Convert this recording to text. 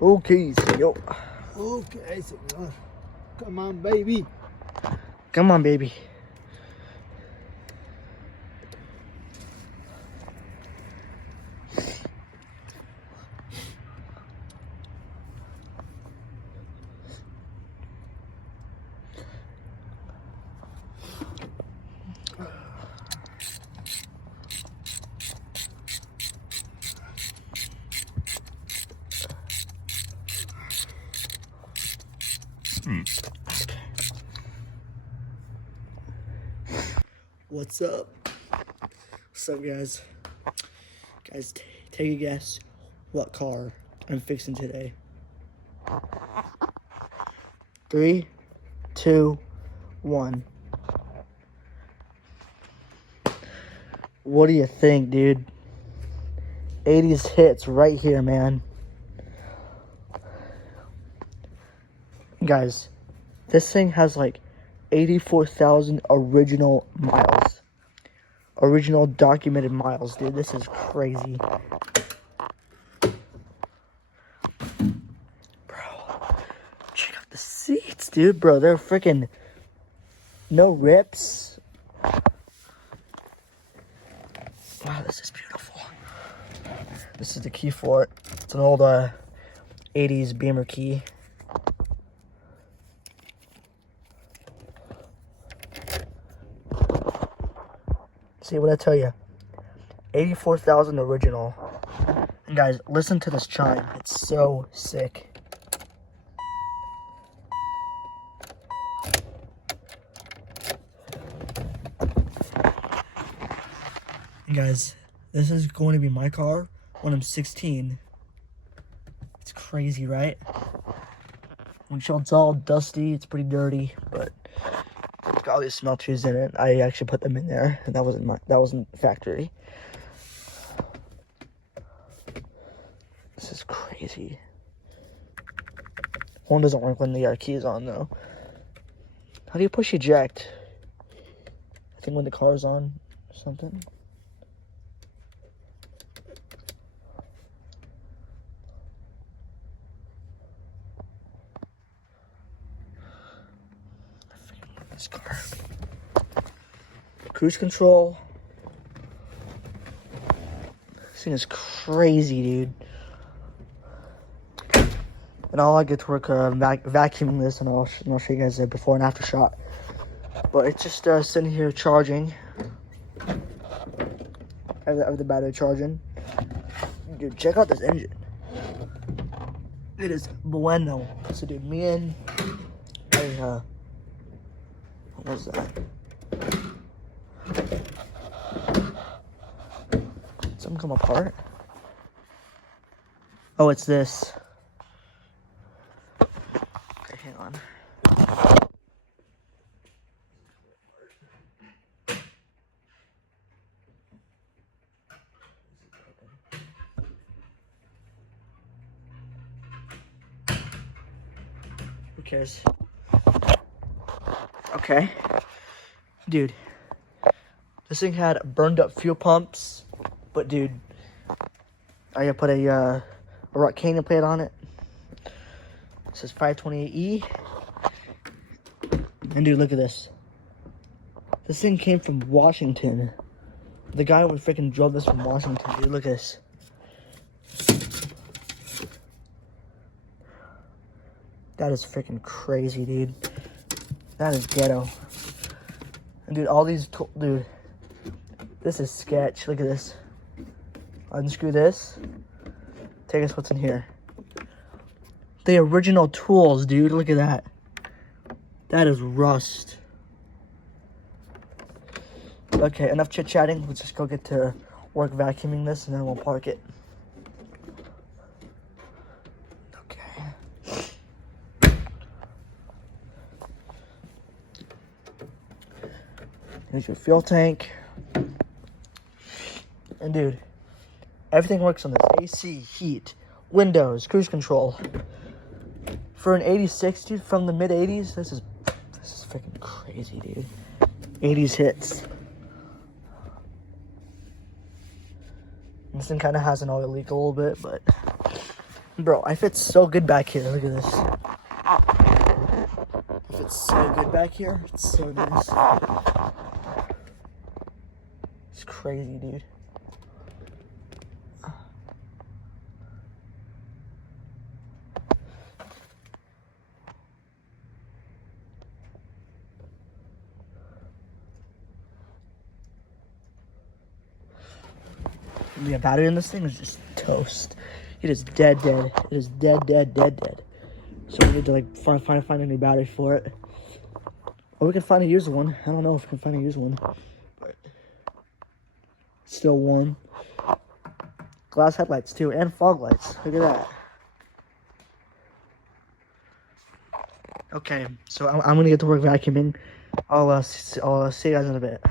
Okay, señor. Okay, señor. Come on, baby. Come on, baby. What's up? What's up, guys? Guys, take a guess what car I'm fixing today. 3, 2, 1. What do you think, dude? 80s hits right here, man. Guys, this thing has like 84,000 original miles. Original documented miles, dude. This is crazy. Bro, check out the seats, dude. Bro, they're freaking no rips. Wow, this is beautiful. This is the key for it. It's an old 80s Beamer key. See what I tell you? 84,000 original. And guys, listen to this chime. It's so sick. And guys, this is going to be my car when I'm 16. It's crazy, right? Windshield's all dusty. It's pretty dirty, but it's got all these smelters in it. I actually put them in there, and that wasn't factory. This is crazy. One doesn't work when the key is on, though. How do you push eject? I think when the car is on or something. This car. Cruise control. This thing is crazy, dude. And I'll get to work vacuuming this, and I'll show you guys the before and after shot. But it's just sitting here charging. I have the battery charging. Dude, check out this engine. It is bueno. So, dude, me and what was that? Did something come apart? Oh, it's this. Okay, hang on. Who cares? Okay. Dude. This thing had burned up fuel pumps. But dude, I gotta put a rock canyon plate on it. It says 528E. And dude, look at this. This thing came from Washington. The guy who freaking drove this from Washington, dude. Look at this. That is freaking crazy, dude. That is ghetto. And dude, all these, dude, this is sketch. Look at this. Unscrew this. Take us what's in here. The original tools, dude. Look at that. That is rust. Okay, enough chit-chatting. Let's just go get to work vacuuming this, and then we'll park it. Here's your fuel tank. And dude, everything works on this. AC, heat, windows, cruise control. For an 86, dude, from the mid-80s, this is freaking crazy, dude. 80s hits. This thing kind of has an oil leak a little bit, but Bro, I fit so good back here. Look at this. I fit so good back here. It's so nice. It's crazy, dude. The battery in this thing is just toast. It is dead. It is dead. So we need to like find a new battery for it. Or we can find a used one. I don't know if we can find a used one. But still warm. Glass headlights too, and fog lights. Look at that. Okay, so I'm gonna get to work vacuuming. I'll see you guys in a bit.